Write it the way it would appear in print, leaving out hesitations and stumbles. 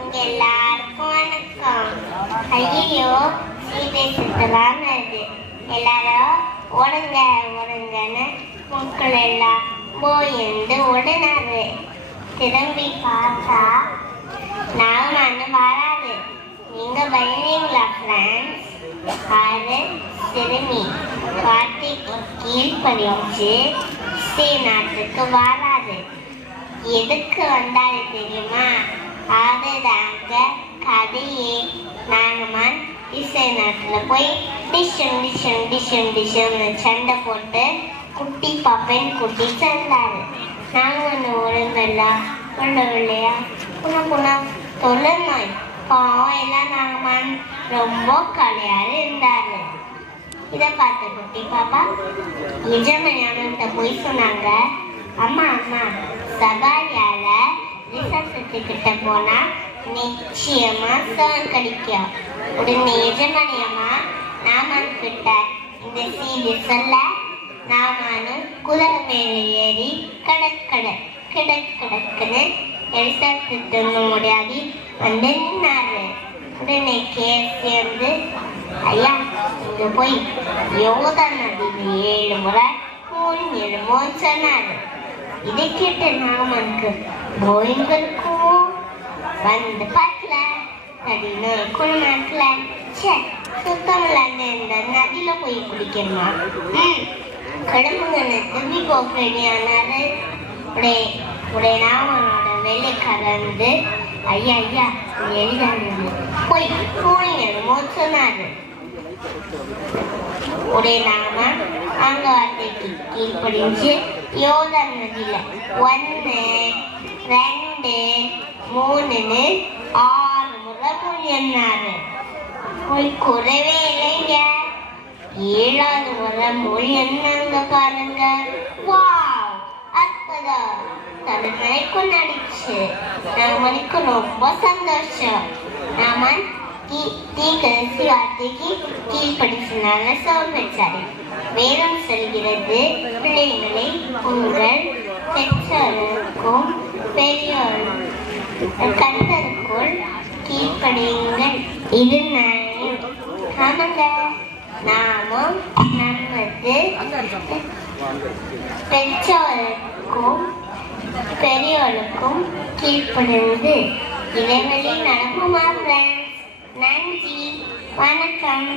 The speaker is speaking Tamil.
உங்க எல்லாருக்கும் வணக்கம். ஐயோ சீதேசத்தெல்லாம் வருது. எல்லாரும் ஓடுங்க ஓடுங்கன்னு மக்கள் எல்லாம் போயிருந்து ஓடினாரு. திரும்பி பார்த்தா நாகமானு வராது. நீங்க பயந்தீங்களா ஃப்ரெண்ட்ஸ்? அது சிறுமி பாட்டிக்கு கீழ்படிஞ்சு நாட்டுக்கு வராது. எதுக்கு வந்தாரு தெரியுமா? அதுதாங்க கதையே. நாகமான் இசை நாட்டுல போய் டிஷம் டிஷம் டிஷம் டிஷம்னு சண்டை போட்டு குட்டி பாப்பேன் குட்டி சேர்ந்தாரு. நாகமான் ஒழுங்கெல்லாம் இல்லையா புனா புனா தொழுமாய் பாவம் எல்லாம் நாகமான் ரொம்ப கலையாரு இருந்தாரு. இதை பார்த்த குட்டி பாப்பா எஜமானியாமன்ட்ட போய் சொன்னாங்க, அம்மா அம்மா சபாரியால ரிசப்ஷத்துக்கிட்ட போனா நிச்சயமா சவன் கிடைக்கும். உடனே எஜமானியம்மா நாகமான் கிட்ட இந்த செய்தி சொல்ல நாகமானும் குதிரை மேல ஏறி கிடக்குன்னு ரிசப்ஷத்து முடியாதி வந்து நின்னாரு. உடனே சேர்ந்து ஐயா இங்க போய் யோதா நதியில் 7 முறை மூழ்கிடுமோ சொன்னாரு. இதை கேட்ட நாகமானுக்கு போய்களுக்கும் வந்து பார்க்கல அப்படின்னு குழந்தை சுத்தம் இல்லாத இந்த நதியில போய் குடிக்கணுமா? கிளம்புங்கன்னு திரும்பி போகிறாரு. உடைய நாகமானோட வேலைக்காரர் வந்து ஐயா ஐயா எளிதானது போய் போயிடுமோ சொன்னாரு. உடைய நாகமான் அங்க வார்த்தைக்கு கீழ்படிஞ்சு யோதா நதியில 1 2 3ன்னு 6 முறை மூழ்கினாரு. போய் குறைவே இல்லைங்க. 7வது முறை மூழ்கினாங்க பாருங்க. வாவ் அற்புதம்! தலைமைக்கும் நடிச்சு நாகமானுக்கு ரொம்ப சந்தோஷம். நாகமான் தீக்கரசி வார்த்தைக்கு கீழ்படிச்சனால சவுல் வச்சாரு. வேதம் சொல்கிறது, பிள்ளைகளை உங்கள் பெற்றோருக்கும் பெரியோருக்கும் கர்த்தருக்குள் கீழ்ப்படியுங்கள். இது நியாயம். ஆமாங்க, நாமும் நமது பெற்றோருக்கும் பெரியோருக்கும் கீழ்ப்படிந்து இடைவெளி நடக்குமா? நன்றி, வணக்கம்.